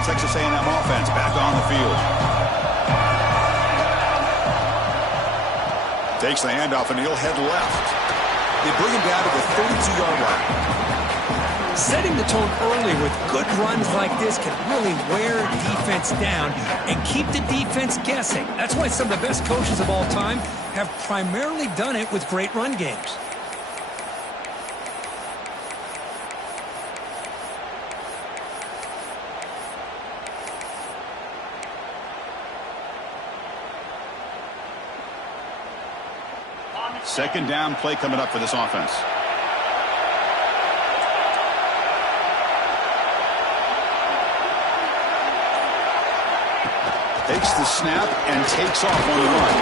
the Texas A&M offense back on the field. Takes the handoff, and he'll head left. They bring him down to the 32-yard line. Setting the tone early with good runs like this can really wear defense down and keep the defense guessing. That's why some of the best coaches of all time have primarily done it with great run games. Second down play coming up for this offense. Takes the snap and takes off on the run.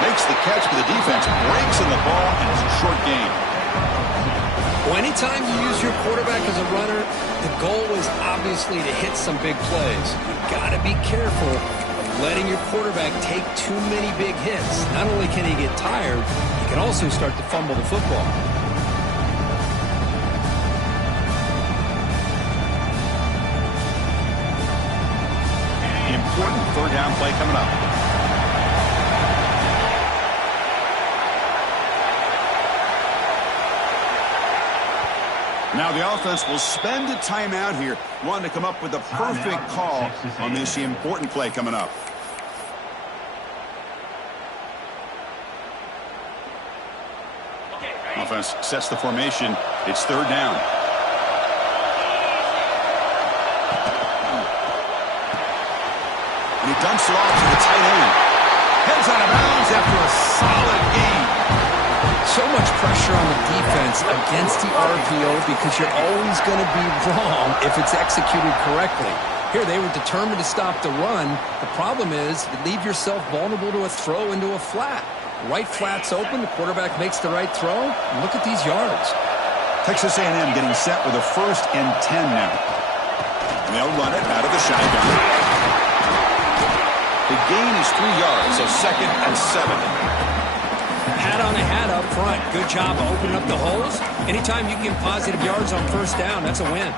Makes the catch, but the defense breaks in the ball, and it's a short gain. Well, anytime you use your quarterback as a runner, the goal is obviously to hit some big plays. You've got to be careful of letting your quarterback take too many big hits. Not only can he get tired, he can also start to fumble the football. Important third down play coming up. Now the offense will spend a timeout here, wanting to come up with the perfect call on this important play coming up. Offense sets the formation. It's third down. And he dumps it off to the tight end. Heads out of bounds after a solid gain. So much pressure on the defense against the RPO because you're always going to be wrong if it's executed correctly. Here, they were determined to stop the run. The problem is you leave yourself vulnerable to a throw into a flat. Right flat's open, the quarterback makes the right throw. And look at these yards. Texas A&M getting set with a 1st and 10 now. And they'll run it out of the shotgun. The gain is 3 yards, so 2nd and 7. Hat on a hat up front. Good job of opening up the holes. Anytime you get positive yards on first down, that's a win.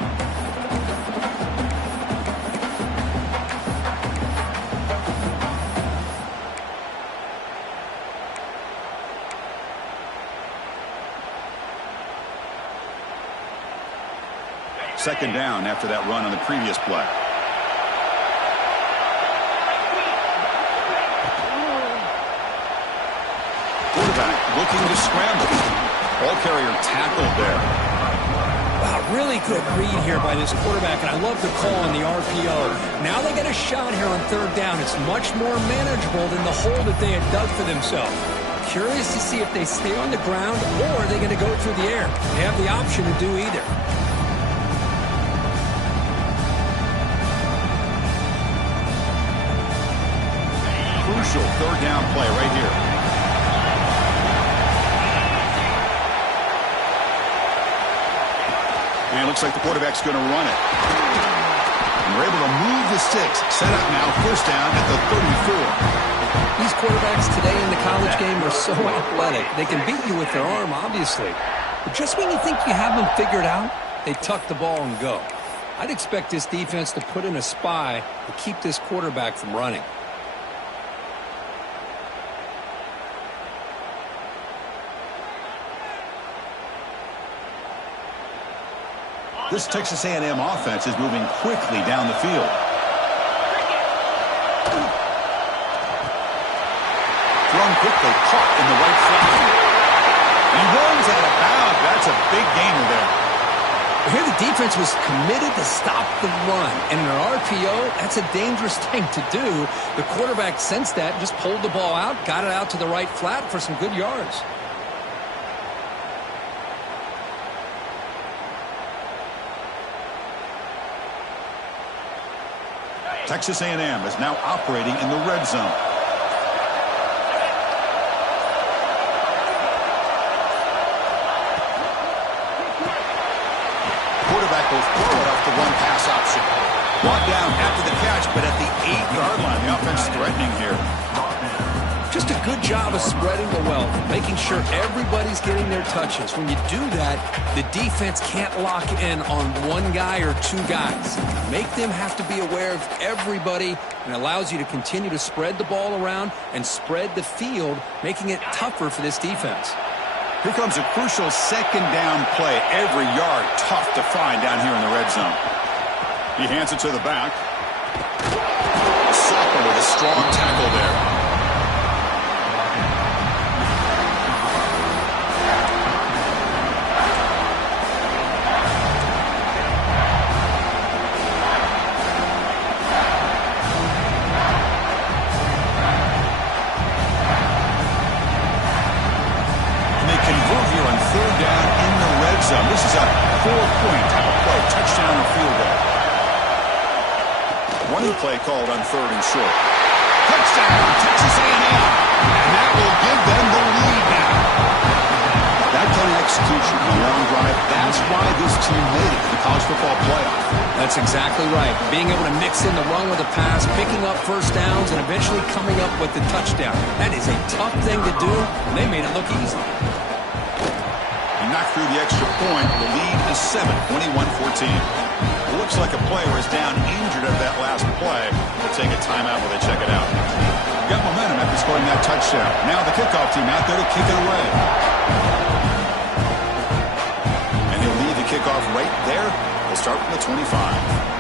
Second down after that run on the previous play. Quarterback looking to scramble. Ball carrier tackled there. Wow, really good read here by this quarterback, and I love the call on the RPO. Now they get a shot here on third down. It's much more manageable than the hole that they had dug for themselves. Curious to see if they stay on the ground or are they going to go through the air. They have the option to do either. Crucial third down play right here. And it looks like the quarterback's going to run it. And we're able to move the sticks. Set up now, first down at the 34. These quarterbacks today in the college game are so athletic. They can beat you with their arm, obviously. But just when you think you have them figured out, they tuck the ball and go. I'd expect this defense to put in a spy to keep this quarterback from running. This Texas A&M offense is moving quickly down the field. Thrown quickly, caught in the right flat. He runs out of bounds. That's a big gainer there. Here the defense was committed to stop the run. And in an RPO, that's a dangerous thing to do. The quarterback sensed that, just pulled the ball out, got it out to the right flat for some good yards. Texas A&M is now operating in the red zone. Quarterback will throw it off the one-pass option. Brought down after the catch, but at the 8-yard line, the offense threatening here. Just a good job of spreading the wealth, making sure everybody's getting their touches. When you do that, the defense can't lock in on one guy or two guys. Make them have to be aware of everybody, and allows you to continue to spread the ball around and spread the field, making it tougher for this defense. Here comes a crucial second down play. Every yard tough to find down here in the red zone. He hands it to the back. Soccer with a strong tackle there. This is a 4-point type of play, touchdown or field goal. Running play called on 3rd and short. Touchdown, Texas A&M. And that will give them the lead now. That kind of execution on a long drive, that's why this team made it to the college football playoff. That's exactly right. Being able to mix in the run with the pass, picking up first downs, and eventually coming up with the touchdown. That is a tough thing to do, and they made it look easy. Knocked through the extra point. The lead is 7, 21-14. It looks like a player is down injured at that last play. They'll take a timeout while they check it out. Got momentum after scoring that touchdown. Now the kickoff team out there to kick it away. And he'll lead the kickoff right there. They'll start from the 25.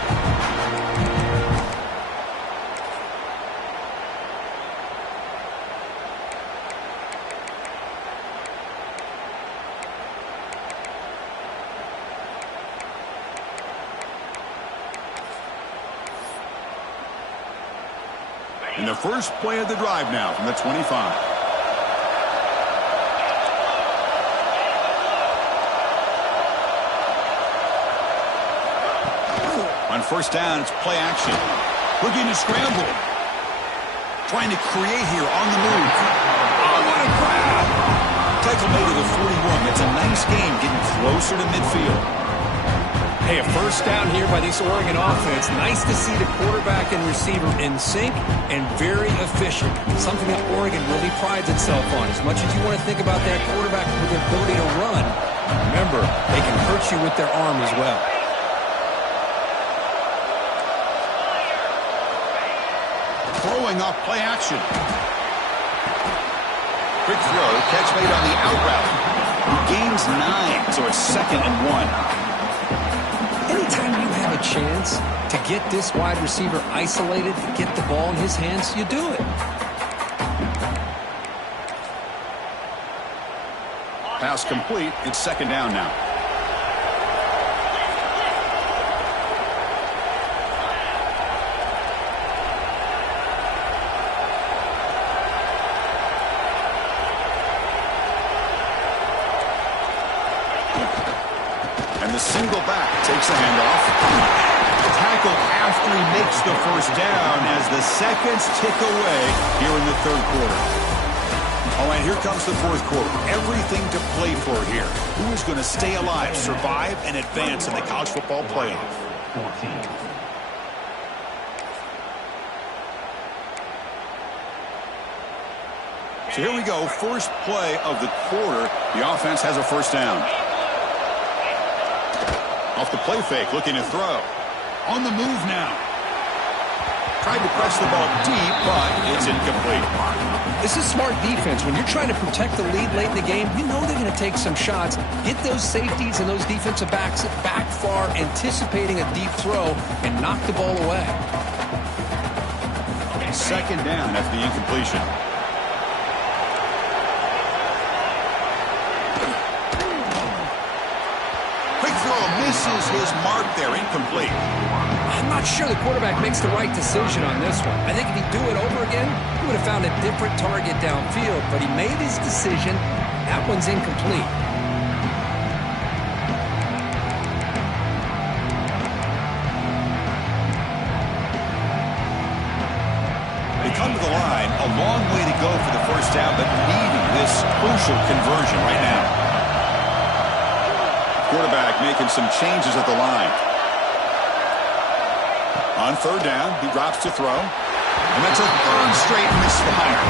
And the first play of the drive now from the 25. On first down, it's play action. Looking to scramble. Trying to create here on the move. Oh, what a grab! Tackle made to the 41. That's a nice game getting closer to midfield. Hey, a first down here by this Oregon offense. Nice to see the quarterback and receiver in sync and very efficient. Something that Oregon really prides itself on. As much as you want to think about that quarterback with their ability to run, remember, they can hurt you with their arm as well. Throwing off play action. Quick throw, catch made on the out route. He gains 9, so it's 2nd and 1. Anytime you have a chance to get this wide receiver isolated, get the ball in his hands, you do it. Pass complete. It's 2nd down now. And the single back takes the handoff. Tackled after he makes the first down as the seconds tick away here in the 3rd quarter. Oh, and here comes the 4th quarter. Everything to play for here. Who is going to stay alive, survive, and advance in the college football playoff? 14. So here we go. First play of the quarter. The offense has a first down. Off the play fake, looking to throw. On the move now. Tried to press the ball deep, but it's incomplete. This is smart defense. When you're trying to protect the lead late in the game, you know they're going to take some shots. Get those safeties and those defensive backs back far, anticipating a deep throw, and knock the ball away. 2nd down after the incompletion. Misses his mark there, incomplete. I'm not sure the quarterback makes the right decision on this one. I think if he'd do it over again, he would have found a different target downfield, but he made his decision. That one's incomplete. They come to the line, a long way to go for the first down, but needing this crucial conversion right now. Quarterback making some changes at the line. On 3rd down, he drops to throw. And that's a 3rd straight misfire.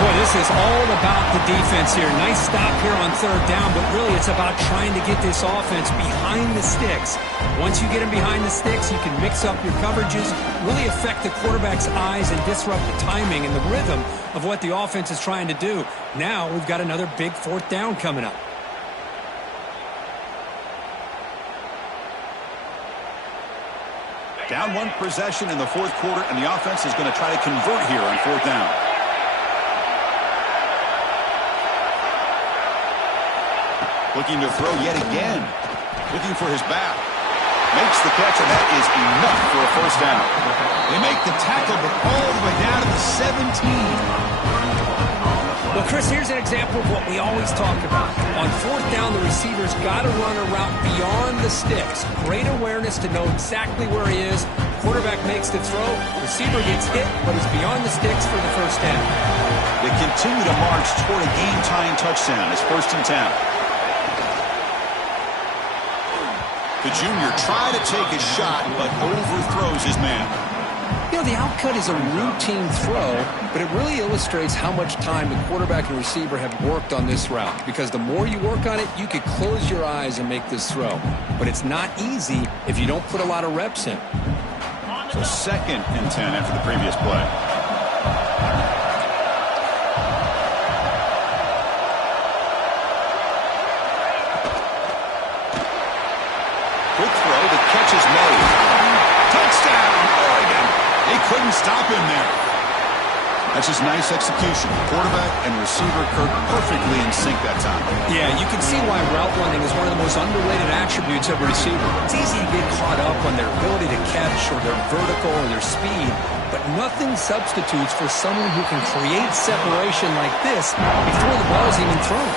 Boy, this is all about the defense here. Nice stop here on third down, but really it's about trying to get this offense behind the sticks. Once you get them behind the sticks, you can mix up your coverages, really affect the quarterback's eyes and disrupt the timing and the rhythm of what the offense is trying to do. Now we've got another big fourth down coming up. Down one possession in the fourth quarter, and the offense is going to try to convert here on fourth down. Looking to throw yet again. Looking for his back. Makes the catch, and that is enough for a first down. They make the tackle, but all the way down to the 17. Well, Chris, here's an example of what we always talk about. On fourth down, the receiver's got to run a route beyond the sticks. Great awareness to know exactly where he is. Quarterback makes the throw. Receiver gets hit, but is beyond the sticks for the first down. They continue to march toward a game-tying touchdown. It's 1st and 10. The junior tried to take a shot, but overthrows his man. You know, the outcut is a routine throw, but it really illustrates how much time the quarterback and receiver have worked on this route. Because the more you work on it, you could close your eyes and make this throw. But it's not easy if you don't put a lot of reps in. So 2nd and 10 after the previous play. Quick throw, the catch is made. Touchdown, Oregon. They couldn't stop him there. That's just nice execution. Quarterback and receiver perfectly in sync that time. Yeah, you can see why route running is one of the most underrated attributes of a receiver. It's easy to get caught up on their ability to catch or their vertical or their speed, but nothing substitutes for someone who can create separation like this before the ball is even thrown.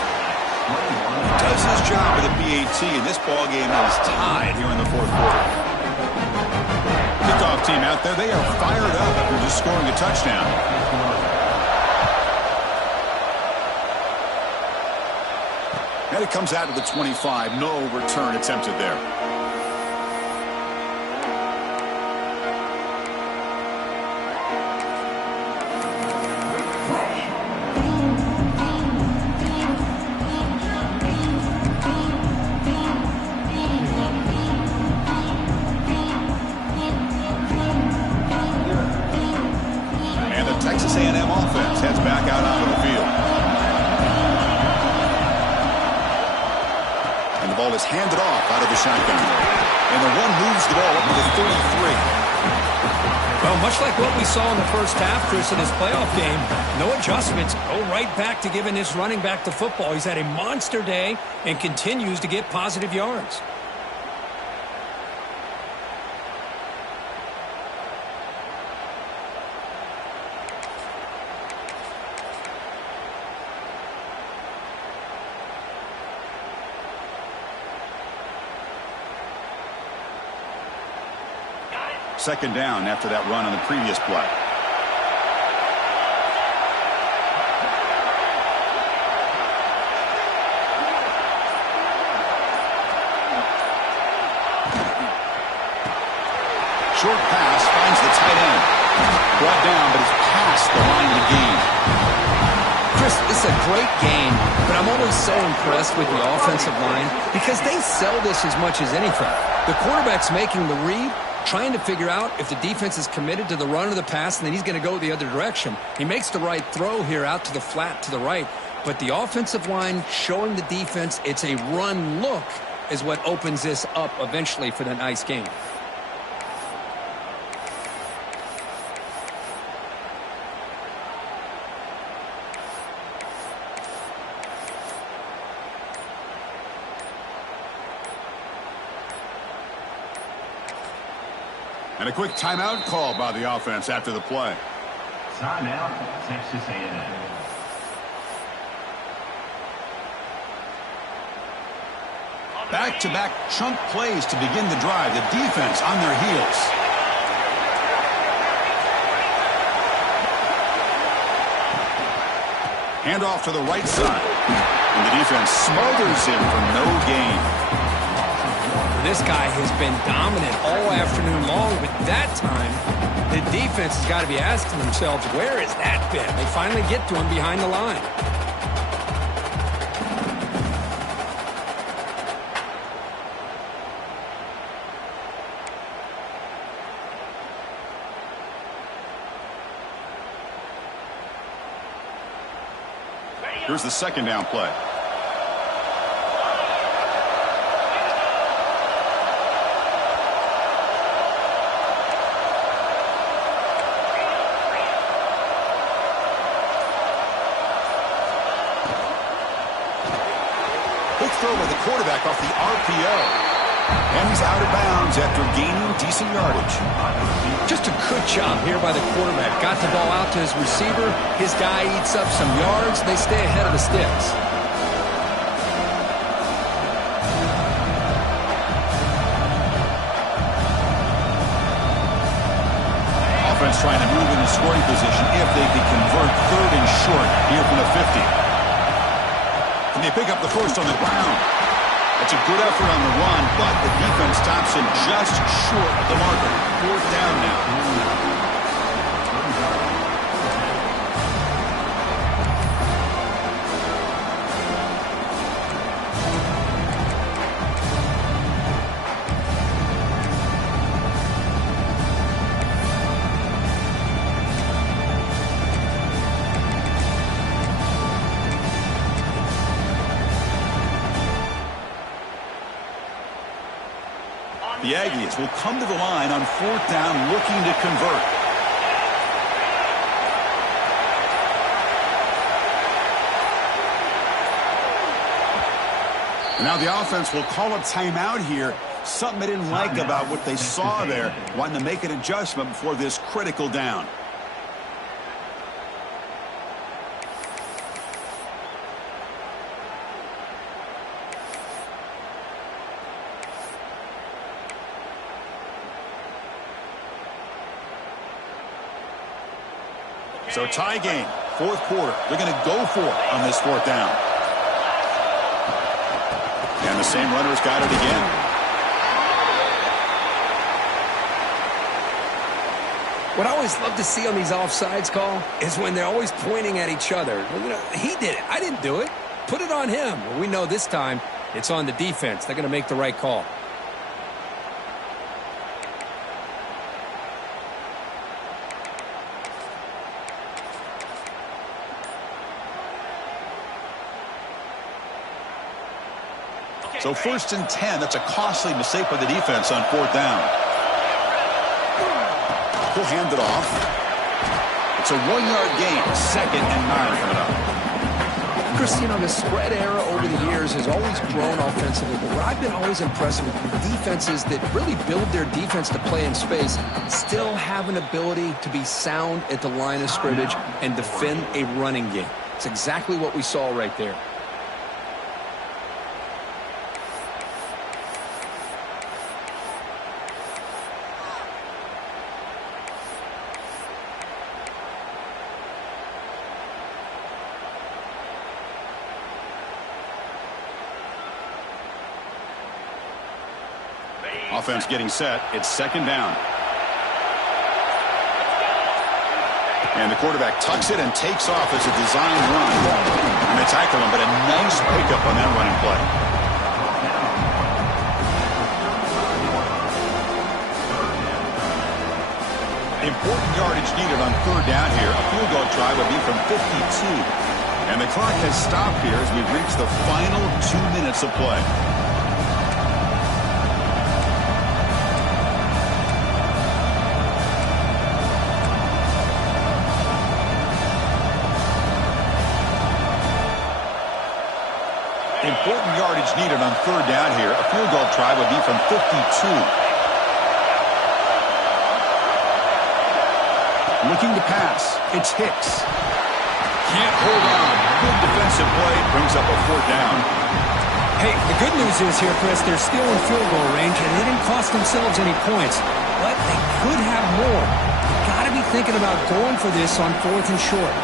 Does his job with a PAT, and this ball game is tied here in the fourth quarter. Kickoff team out there, they are fired up after just scoring a touchdown. And it comes out to the 25. No return attempted there. Texas A&M offense heads back out onto the field. And the ball is handed off out of the shotgun. And the one moves the ball up to the 33. Well, much like what we saw in the first half, Chris, in his playoff game, no adjustments. Go right back to giving this running back the football. He's had a monster day and continues to get positive yards. Second down after that run on the previous play. Short pass finds the tight end. Brought down, but it's past the line of the game. Chris, this is a great game, but I'm always so impressed with the offensive line because they sell this as much as anything. The quarterback's making the read, trying to figure out if the defense is committed to the run or the pass, and then he's going to go the other direction. He makes the right throw here out to the flat to the right, but the offensive line showing the defense it's a run look is what opens this up eventually for the nice game. And a quick timeout call by the offense after the play. Timeout, Texas A&M. Back-to-back chunk plays to begin the drive. The defense on their heels. Handoff to the right side. And the defense smothers him for no gain. This guy has been dominant all afternoon long, but that time, the defense has got to be asking themselves, where has that been? They finally get to him behind the line. Here's the second down play. Quick throw by the quarterback off the RPO. And he's out of bounds after gaining decent yardage. Just a good job here by the quarterback. Got the ball out to his receiver. His guy eats up some yards. They stay ahead of the sticks. Offense trying to move in the scoring position if they can convert third and short here from the 50. Can they pick up the first on the ground? That's a good effort on the run, but the defense stops him just short of the marker. Fourth down now. The Aggies will come to the line on fourth down looking to convert. Now the offense will call a timeout here. Something they didn't like about what they saw there. Wanting to make an adjustment before this critical down. So tie game, fourth quarter. They're going to go for it on this fourth down. And the same runner's got it again. What I always love to see on these offsides call is when they're always pointing at each other. Well, you know, he did it. I didn't do it. Put it on him. Well, we know this time it's on the defense. They're going to make the right call. So first and 10, that's a costly mistake by the defense on fourth down. He'll hand it off. It's a 1-yard gain, second and 9 coming up. Chris, you know, the spread era over the years has always grown offensively, but what I've been always impressed with defenses that really build their defense to play in space still have an ability to be sound at the line of scrimmage and defend a running game. It's exactly what we saw right there. Offense getting set. It's second down. And the quarterback tucks it and takes off as a design run. And they tackle him, but a nice pickup on that running play. Important yardage needed on third down here. A field goal try would be from 52. And the clock has stopped here as we've reached the final 2 minutes of play. Important yardage needed on third down here. A field goal try would be from 52. Looking to pass. It's Hicks. Can't hold on. Good defensive play. Brings up a fourth down. Hey, the good news is here, Chris, they're still in field goal range, and they didn't cost themselves any points. But they could have more. You got to be thinking about going for this on fourth and short.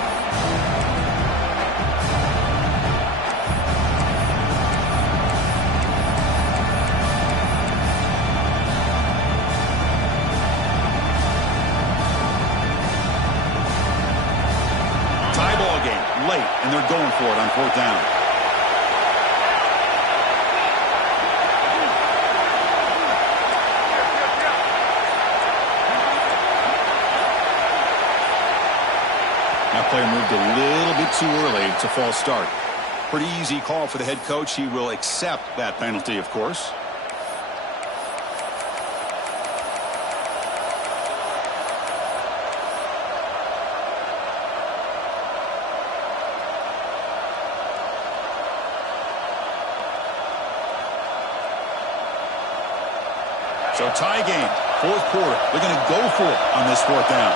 player moved a little bit too early to false start. Pretty easy call for the head coach. He will accept that penalty, of course. So tie game, fourth quarter. They're going to go for it on this fourth down.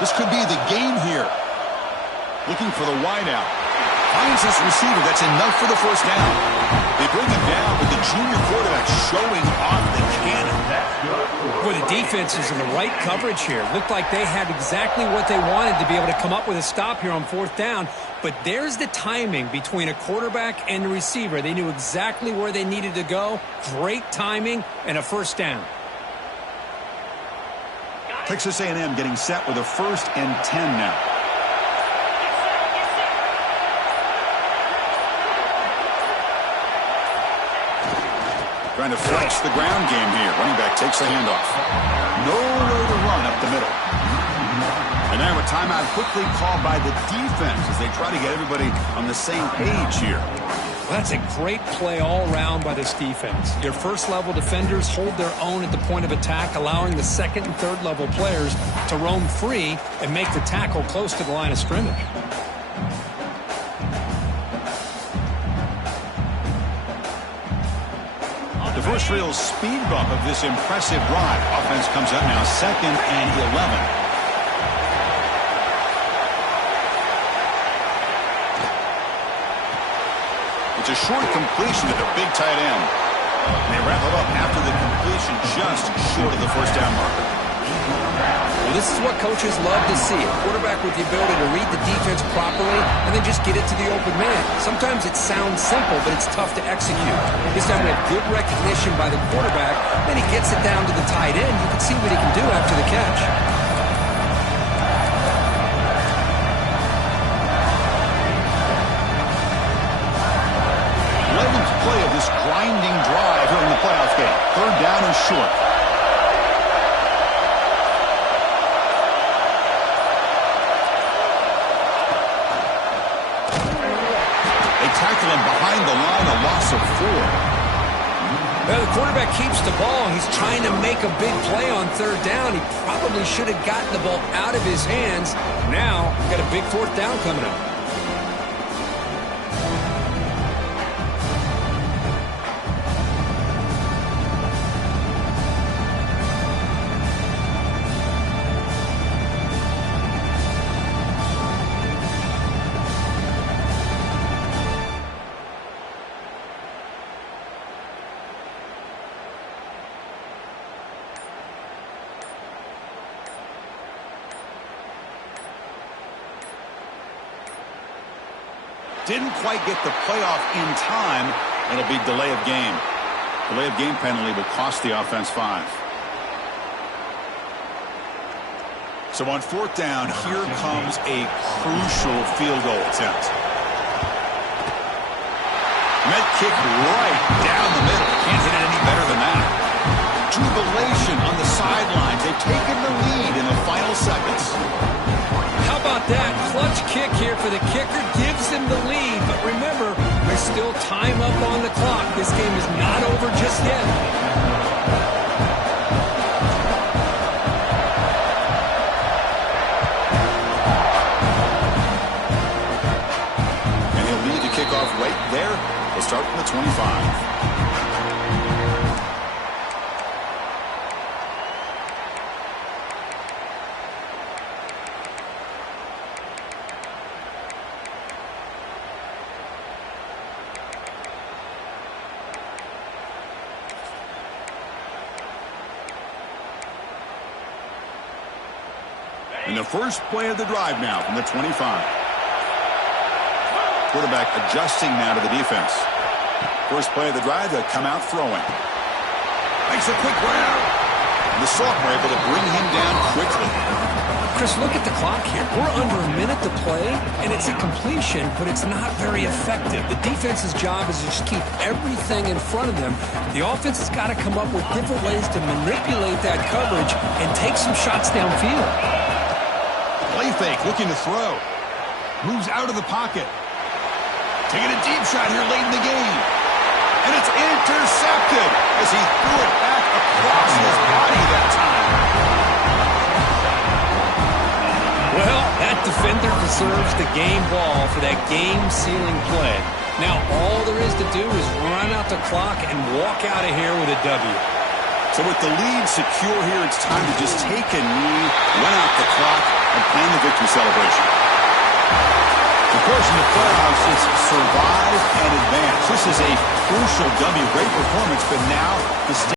This could be the game here. Looking for the wideout. Finds his receiver. That's enough for the first down. They bring him down, but the junior quarterback showing off the cannon. Boy, the defense is in the right coverage here. Looked like they had exactly what they wanted to be able to come up with a stop here on fourth down. But there's the timing between a quarterback and the receiver. They knew exactly where they needed to go. Great timing and a first down. Texas A&M getting set with a 1st and 10 now. Trying to flex the ground game here. Running back takes the handoff. Nowhere to run up the middle. And now a timeout quickly called by the defense as they try to get everybody on the same page here. Well, that's a great play all around by this defense. Your first-level defenders hold their own at the point of attack, allowing the second and third-level players to roam free and make the tackle close to the line of scrimmage. The first real speed bump of this impressive drive. Offense comes up now 2nd and 11. It's a short completion to the big tight end. And they wrap it up after the completion just short of the first down marker. Well, this is what coaches love to see. A quarterback with the ability to read the defense properly and then just get it to the open man. Sometimes it sounds simple, but it's tough to execute. This time we have good recognition by the quarterback. Then he gets it down to the tight end. You can see what he can do after the catch. Play of this grinding drive here in the playoff game. 3rd down and short. They tackle him behind the line, a loss of 4. Well, the quarterback keeps the ball. He's trying to make a big play on 3rd down. He probably should have gotten the ball out of his hands. Now, got a big 4th down coming up. Didn't quite get the playoff in time. It'll be delay of game. Delay of game penalty will cost the offense 5. So on 4th down, here comes a crucial field goal attempt. Met kick right down the middle. Can't hit it any better than that. Jubilation on the sidelines. They've taken the lead in the final seconds. How about that? Clutch kick here for the kicker. Gives him the lead. But remember, there's still time up on the clock. This game is not over just yet. And he'll lead the kickoff right there. They'll start from the 25. And the first play of the drive now from the 25. Quarterback adjusting now to the defense. First play of the drive, they'll come out throwing. Makes a quick grab. And the sophomore able to bring him down quickly. Chris, just look at the clock here. We're under a minute to play, and it's a completion, but it's not very effective. The defense's job is to just keep everything in front of them. The offense has got to come up with different ways to manipulate that coverage and take some shots downfield. Play fake, looking to throw. Moves out of the pocket. Taking a deep shot here late in the game. And it's intercepted as he threw it back across his body that time. Well, that defender deserves the game ball for that game-sealing play. Now, all there is to do is run out the clock and walk out of here with a W. So with the lead secure here, it's time to just take a knee, run out the clock, and plan the victory celebration. Of course, in the playoffs, it's survive and advance. This is a crucial W. Great performance, but now the